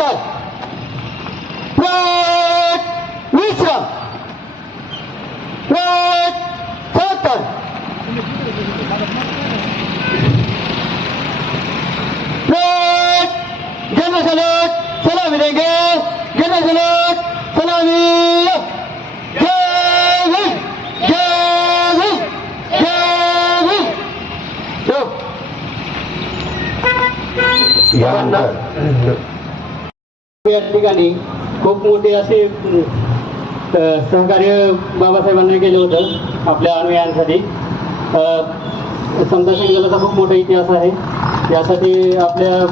Akbar. Red Misra. Red Tatar. Red Cennet Salat. Selam edenge. Cennet Salat. Selam Gevur. Gevur. Gevur. या ठिकाणी खूप मोठे असे सहकार्य बाबासाहेबांनी केलं होतं आपल्या अनुयायांसाठी. समजा समता संघाचा खूप मोठा इतिहास आहे. यासाठी आपल्या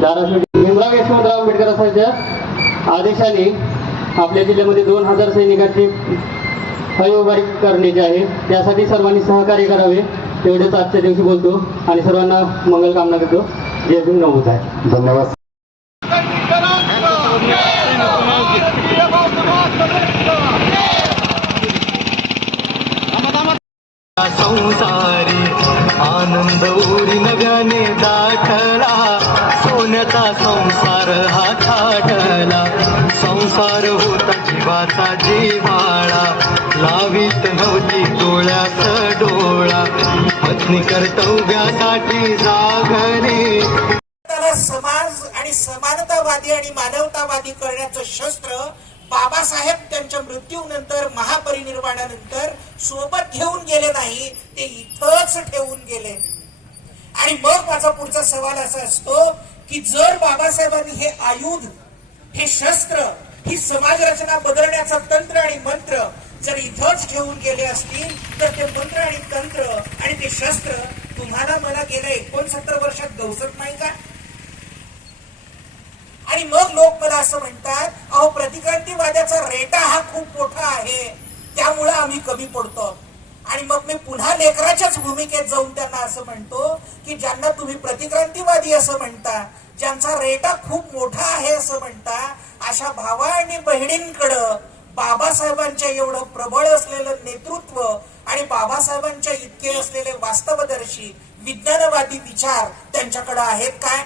धाराशिव भीमराव यशवंतराव आंबेडकर साहेबच्या आदेशाने आपल्या जिल्ह्यामध्ये दोन हजार सैनिकांची फळी करण्याची आहे. त्यासाठी सर्वांनी सहकार्य करावे तेवढेच आजच्या दिवशी बोलतो आणि सर्वांना मंगल कामना करतो. जय भीम नमोद आहे धन्यवाद. संसारी आनंद उरी नव्याने दाखला. सोन्याचा संसार हा थाटला संसार होता जीवाचा जिव्हाळा. लावीत नव्हती डोळ्यात डोळा. पत्नी कर्तव्यासाठी जागरे समाज आणि समानतावादी आणि मानवतावादी करण्याचं शस्त्र बाबासाहेब त्यांच्या मृत्यूनंतर महापरिनिर्वाणानंतर सोबत घेऊन गेले नाही ते इथंच ठेवून गेले. आणि मग माझा पुढचा सवाल असा असतो की जर बाबासाहेबांनी हे आयुध हे शस्त्र ही समाज रचना बदलण्याचा तंत्र आणि मंत्र जर इथंच ठेवून गेले असतील तर ते मंत्र आणि तंत्र आणि ते शस्त्र तुम्हाला मला गेल्या एकोणसत्तर वर्षात गवसत नाही का? आणि मग लोक मला असं म्हणतात अहो प्रतिक्रांतीवाद्याचा रेटा हा खूप मोठा आहे. त्यामुळं आम्ही कमी पडतो. आणि मग मी पुन्हा लेकराच्याच भूमिकेत जाऊन त्यांना असं म्हणतो की ज्यांना तुम्ही प्रतिक्रांतीवादी असं म्हणता ज्यांचा रेटा खूप मोठा आहे असं म्हणता अशा भावा आणि बहिणींकडं बाबासाहेबांच्या एवढं प्रबळ असलेलं नेतृत्व आणि बाबासाहेबांच्या इतके असलेले वास्तवदर्शी विज्ञानवादी विचार त्यांच्याकडे आहेत काय?